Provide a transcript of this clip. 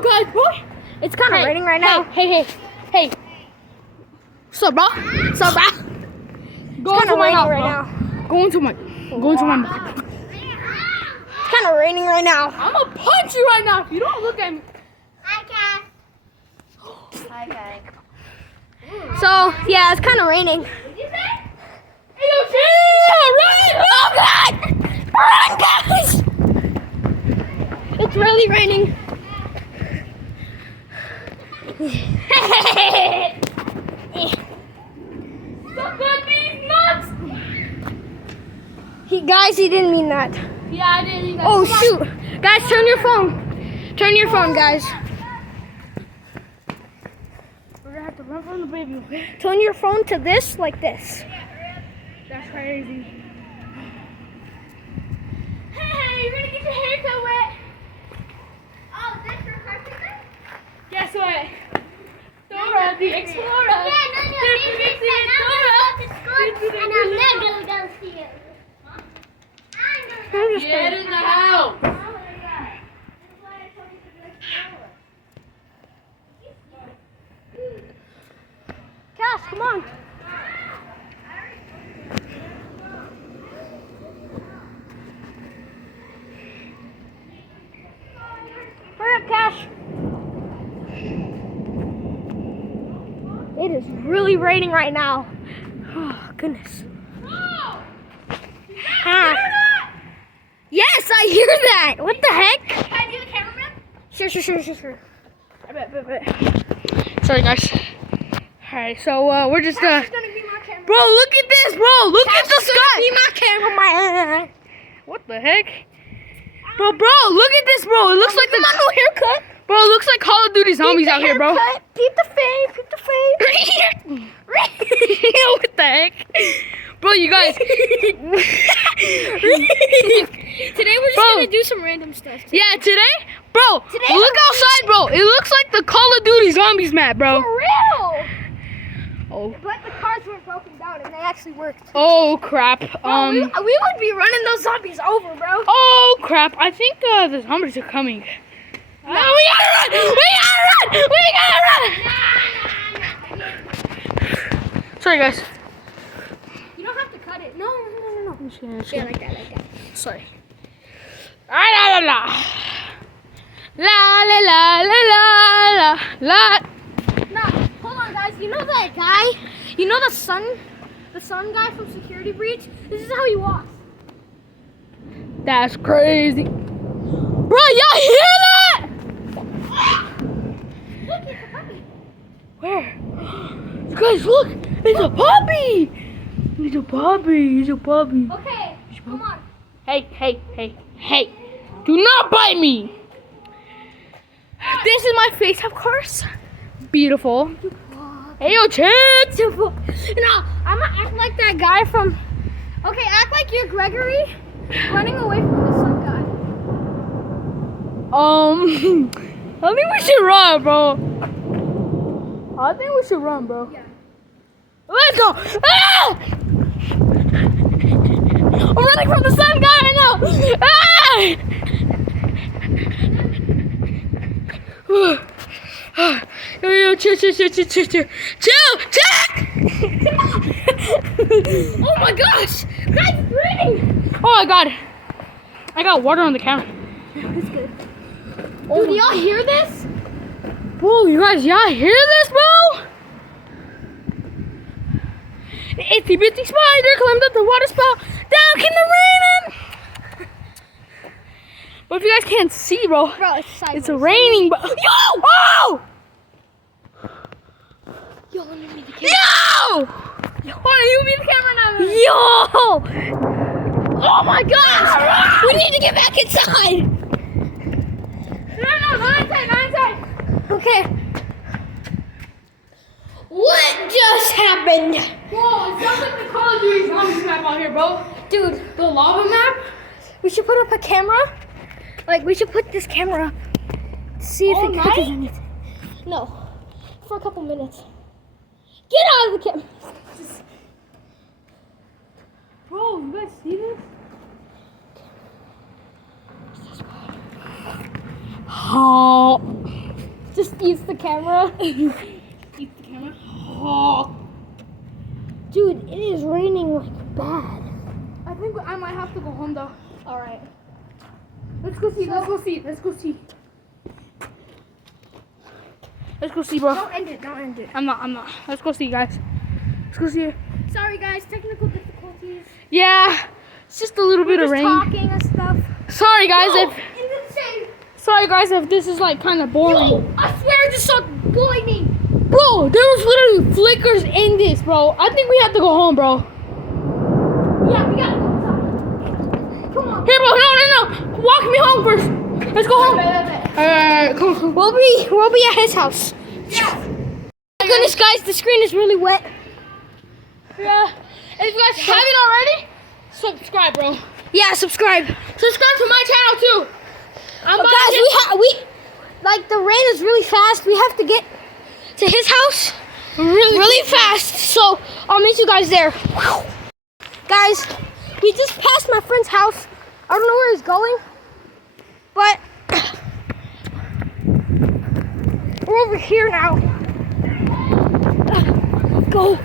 go, guys, boy. It's kind of raining right now. Hey. What's up, bro? It's kind of raining right now. Go into my mouth. It's kind of raining right now. I'm gonna punch you right now if you don't look at me. Hi, Cash. So, yeah, it's kind of raining. Hey, yo, run! Oh, God! Run, guys! It's really raining. Suck on these nuts! He didn't mean that. Yeah, I did. Oh, shoot. Guys, turn your phone. Turn your phone, guys. We're gonna have to run from the baby, okay? Turn your phone to this, like this. That's crazy. Hey, you're gonna get your haircut wet. Oh, that's your carpenter? Guess what? Dora the Explorer. Yeah, no, this is the school, and I'm not going downstairs. Get in the house. Cash, come on. Hurry up, Cash. It is really raining right now. Oh, goodness. Huh. Yes, I hear that. What the heck? Can I do the cameraman? Sure. I bet. Sorry, guys. Alright, so we're just Cash is gonna be my camera. Bro, look at this, bro. Look at the sky. Be my cameraman. What the heck? Bro, look at this, bro. It looks like the no haircut. Bro, it looks like Call of Duty zombies out here, bro. Peep the face. What the heck? Bro, you guys. Today we're just gonna do some random stuff. Yeah, today? Bro, Today look outside, bro. It looks like the Call of Duty zombies map, bro. For real. Oh. But the cars weren't broken down and they actually worked. Oh, crap. We would be running those zombies over, bro. Oh, crap. I think the zombies are coming. No, we gotta run! Sorry, guys. You don't have to cut it. No. I'm just kidding. Yeah, like that. Sorry. La. No, hold on, guys. You know that guy? You know the sun guy from Security Breach? This is how he walks. That's crazy. Bro, y'all hear that? Look, it's a puppy. Where? Guys, look. It's a puppy. It's a puppy. Okay, come on. Hey. Do not bite me. This is my face, of course. Beautiful. Hey, yo, chicks. No, I'm gonna act like that guy from... Okay, act like you're Gregory running away from the sun guy. I think we should run, bro. Yeah. Let's go. Ah! I'm running from the sun guy right now. Ah! Yo, chill. Oh my gosh! Guys, it's raining! Oh my god. I got water on the camera. That's good. Dude, y'all hear this? Bro, you guys, y'all hear this, bro? The itsy bitsy spider climbed up the water spout. Down came the raining. But if you guys can't see, bro, It's sideways. it's raining. But oh! Yo, let me be the camera. Yo! Hold on, you be the camera now. Yo! Oh my gosh! We need to get back inside! No, not inside. Okay. What just happened? Whoa, it sounds like the Call of Duty zombies map out here, bro. Dude, The lava map? we should put up a camera. Like, we should put this camera up. See if All it catches night? anything. No. For a couple minutes. Get out of the camera. Bro, you guys see this? Oh. Just eats the camera. Eat the camera. Oh. Dude, it is raining like bad. I think I might have to go home though. All right. Let's go see. Let's go see. Let's go see. Let's go see, bro. Don't end it. Don't end it. I'm not. Let's go see, guys. Let's go see. Sorry, guys. Technical difficulties. Yeah, it's just a little bit of Just rain. talking and stuff. Sorry, guys. No, Sorry, guys, if this is like kind of boring. Yo, I swear I just saw lightning. Bro, there was literally flickers in this, bro. I think we have to go home, bro. Yeah, we gotta go inside. Come on. Here, bro. No. Walk me home first. Let's go home. Alright, come. We'll be at his house. Yeah. My goodness, guys, the screen is really wet. Yeah. And if you guys haven't already, subscribe, bro. Yeah, subscribe. Subscribe to my channel too. I'm But guys, we like the rain is really fast. We have to get to his house really fast. So I'll meet you guys there. Guys, we just passed my friend's house. I don't know where he's going, but we're over here now. Go.